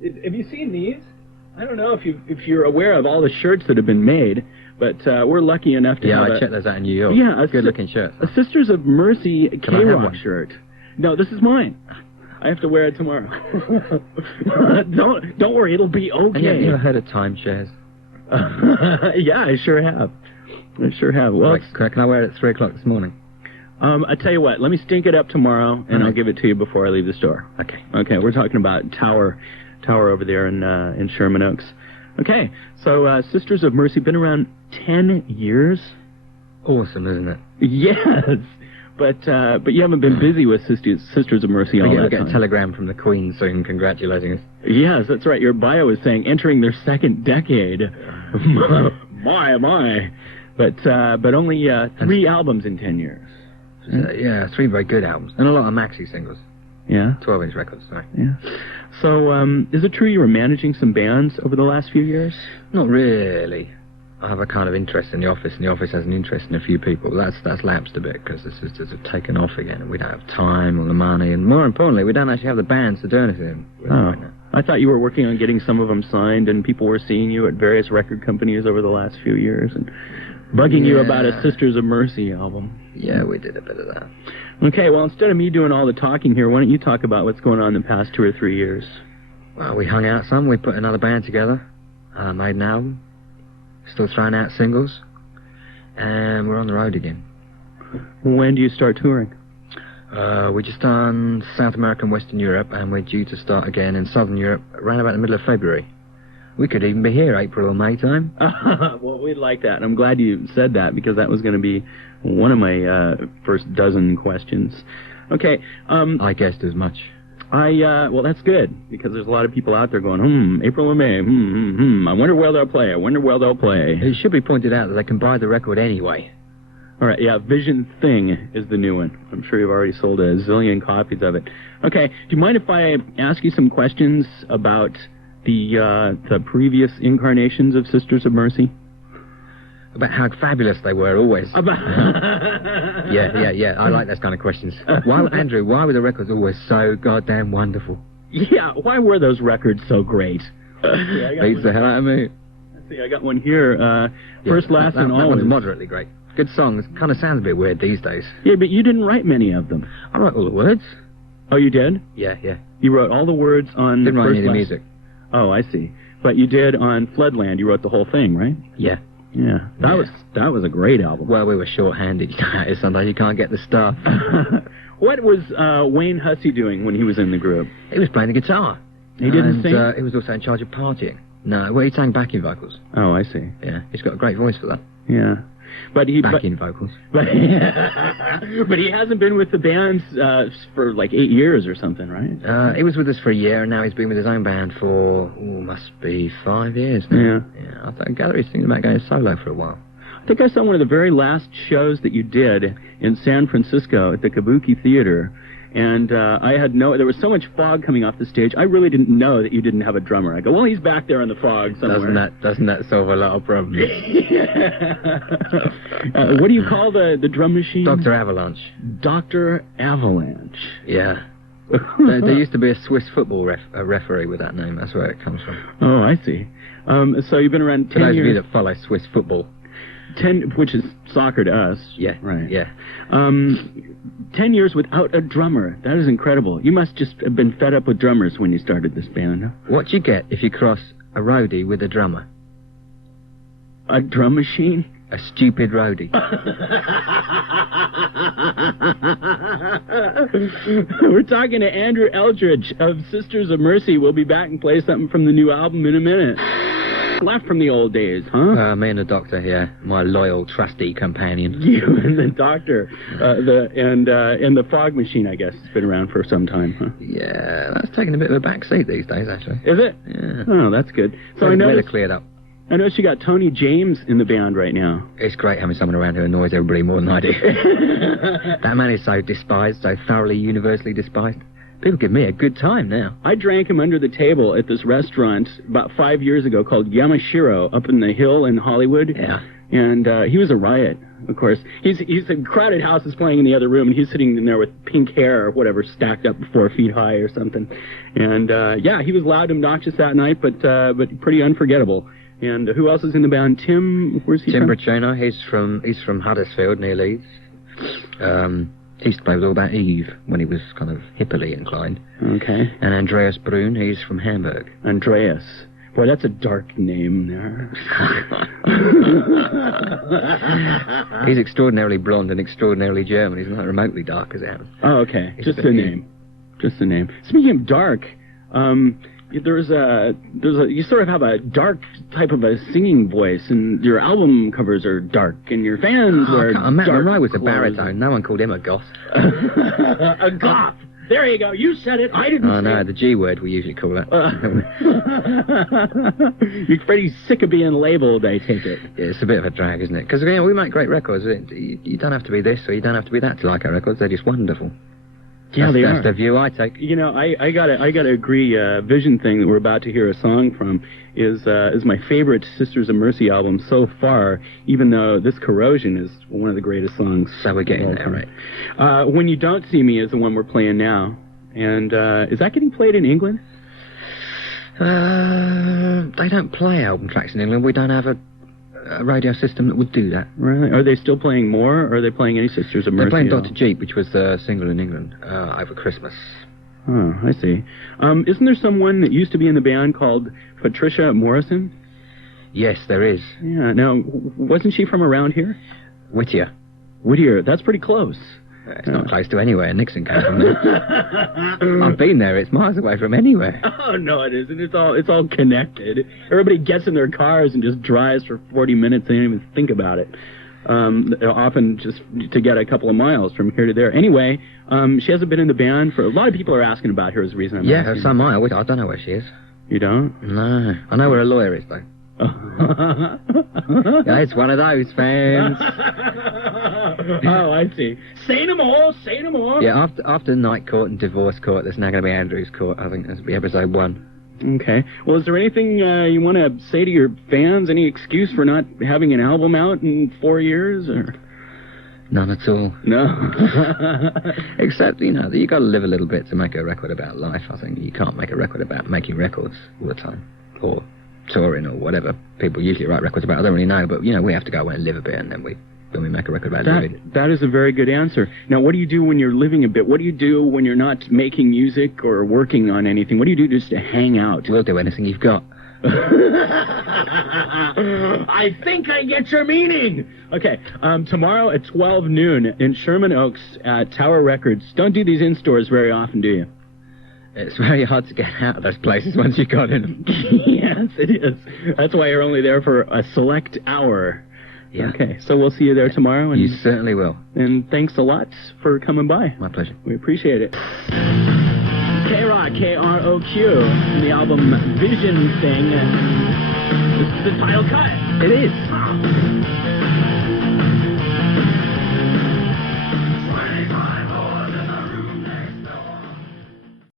Have you seen these? I don't know if you're aware of all the shirts that have been made, but we're lucky enough to have I checked those out in New York. Yeah, good-looking shirt. A Sisters of Mercy KROQ shirt. No, this is mine. I have to wear it tomorrow. Don't worry, it'll be okay. And you ever heard of timeshares? Yeah, I sure have. Well, can I wear it at 3 o'clock this morning? I tell you what, let me stink it up tomorrow, and I'll give it to you before I leave the store. Okay, we're talking about Tower over there in Sherman Oaks. Okay, so Sisters of Mercy, been around 10 years? Awesome, isn't it? Yes, but you haven't been busy with Sisters of Mercy all that time. We'll get a telegram from the Queen soon congratulating us. Yes, that's right. Your bio is saying entering their second decade. My. But only 3 albums in 10 years. 3 very good albums. And a lot of maxi singles. Yeah? 12-inch records, sorry. Yeah. So, is it true you were managing some bands over the last few years? Not really. I have a kind of interest in the office, and the office has an interest in a few people. That's lapsed a bit, because the Sisters have taken off again, and we don't have time or the money, and more importantly, we don't actually have the bands to do anything with right now. I thought you were working on getting some of them signed, and people were seeing you at various record companies over the last few years, and bugging you about a Sisters of Mercy album. Yeah, we did a bit of that. Okay, well, instead of me doing all the talking here, why don't you talk about what's going on in the past 2 or 3 years? Well, we hung out some. We put another band together, made an album, still throwing out singles, and we're on the road again. When do you start touring? We're just done South America and Western Europe, and we're due to start again in Southern Europe around about the middle of February. We could even be here April or May time. Well, we'd like that. I'm glad you said that, because that was going to be one of my first dozen questions. Okay. I guessed as much. Well, that's good, because there's a lot of people out there going, April or May, I wonder where they'll play, It should be pointed out that they can buy the record anyway. All right, yeah, Vision Thing is the new one. I'm sure you've already sold a zillion copies of it. Okay, do you mind if I ask you some questions about the previous incarnations of Sisters of Mercy? About how fabulous they were always. Yeah. I like those kind of questions. Andrew, why were the records always so goddamn wonderful? Yeah, why were those records so great? Beats the hell out of me. Let's see, I got one here. First, Last, and Always. That one's moderately great. Good songs. Kind of sounds a bit weird these days. Yeah, but you didn't write many of them. I wrote all the words. Oh, you did? Yeah. You wrote all the words on... Didn't write any of the music. Oh, I see. But you did on Floodland. You wrote the whole thing, right? Yeah. Yeah. That was a great album. Well, we were short-handed. Sometimes you can't get the stuff. What was Wayne Hussey doing when he was in the group? He was playing the guitar. He didn't sing? He was also in charge of partying. No, well, he sang backing vocals. Oh, I see. Yeah, he's got a great voice for that. Yeah. Backing vocals. But he hasn't been with the bands for like 8 years or something, right? He was with us for a year, and now he's been with his own band for, must be 5 years now. Yeah. I thought Gallery's thinking about going solo for a while. I think I saw one of the very last shows that you did in San Francisco at the Kabuki Theater, and there was so much fog coming off the stage, I really didn't know that you didn't have a drummer. I go, well, he's back there in the fog somewhere. Doesn't that solve a lot of problems? What do you call the drum machine? Dr. Avalanche. Dr. Avalanche. Yeah. There used to be a Swiss football referee with that name. That's where it comes from. Oh, I see. So you've been around 10 years... For those of you that follow Swiss football. 10, which is soccer to us. Yeah. Right. Yeah. 10 years without a drummer. That is incredible. You must just have been fed up with drummers when you started this band, huh? What do you get if you cross a roadie with a drummer? A drum machine? A stupid roadie. We're talking to Andrew Eldritch of Sisters of Mercy. We'll be back and play something from the new album in a minute. Left from the old days, huh? Me and the Doctor here, my loyal, trusty companion. You and the Doctor, and the fog machine, I guess, has been around for some time, huh? Yeah, that's taking a bit of a back seat these days, actually. Is it? Yeah. Oh, that's good. So I noticed cleared up. I noticed you got Tony James in the band right now. It's great having someone around who annoys everybody more than I do. That man is so despised, so thoroughly universally despised. People give me a good time now. I drank him under the table at this restaurant about 5 years ago called Yamashiro up in the hill in Hollywood. Yeah. And he was a riot, of course. He's a crowded house is playing in the other room, and he's sitting in there with pink hair or whatever stacked up 4 feet high or something. And yeah, he was loud and obnoxious that night, but pretty unforgettable. And who else is in the band? Tim, where's he Tim from? Bracino, he's from Huddersfield, near Leeds. He used to play with All About Eve when he was kind of hippily inclined. Okay. And Andreas Brun, he's from Hamburg. Andreas. Boy, that's a dark name there. He's extraordinarily blonde and extraordinarily German. He's not remotely dark as Adam. Oh, okay. Just the name. Just the name. Speaking of dark, you sort of have a dark type of a singing voice, and your album covers are dark, and your fans wear dark Matt Monro was a clothes. Baritone. No one called him a goth. A goth. There you go. You said it. I didn't say no, it. the G word we usually call that. You're pretty sick of being labeled, I take it. Yeah, it's a bit of a drag, isn't it? Because we make great records. You don't have to be this or you don't have to be that to like our records. They're just wonderful. Yeah, they are. That's the view I take. You know, I gotta agree. Vision Thing that we're about to hear a song from is my favorite Sisters of Mercy album so far. Even though this Corrosion is one of the greatest songs. So we're getting there, right? When You Don't See Me is the one we're playing now, and is that getting played in England? They don't play album tracks in England. We don't have a radio system that would do that. Really? Are they still playing more, or are they playing any Sisters of Mercy? They're playing Dr. Jeep, which was the single in England over Christmas. Oh, I see. Isn't there someone that used to be in the band called Patricia Morrison? Yes, there is. Yeah. Now, wasn't she from around here? Whittier. Whittier. That's pretty close. It's not close to anywhere. Nixon came from there. I've been there. It's miles away from anywhere. Oh no, it isn't. It's all connected. Everybody gets in their cars and just drives for 40 minutes. They don't even think about it. Often just to get a couple of miles from here to there. Anyway, she hasn't been in the band for. A lot of people are asking about her as the reason I'm asking. Yeah, some I don't know where she is. You don't? No, I know where a lawyer is though. Yeah, it's one of those fans. Oh, I see. Say no more, say no more. Yeah, after Night Court and Divorce Court, there's now going to be Andrew's Court. I think that'll be episode 1. Okay. Well, is there anything you want to say to your fans? Any excuse for not having an album out in 4 years? Or none at all. No. Except, you got to live a little bit to make a record about life. I think you can't make a record about making records all the time. Or touring or whatever people usually write records about. I don't really know, but we have to go away and live a bit, and then we make a record about living. That is a very good answer. Now, what do you do when you're living a bit? What do you do when you're not making music or working on anything? What do you do just to hang out? We'll do anything you've got. I think I get your meaning. Okay, tomorrow at 12 noon in Sherman Oaks at Tower Records. Don't do these in-stores very often, do you? It's very hard to get out of those places once you've got in them. Yes, it is. That's why you're only there for a select hour. Yeah. Okay, so we'll see you there tomorrow. And, you certainly will. And thanks a lot for coming by. My pleasure. We appreciate it. KROQ, KROQ, the album Vision Thing. This is the title cut. It is. Oh.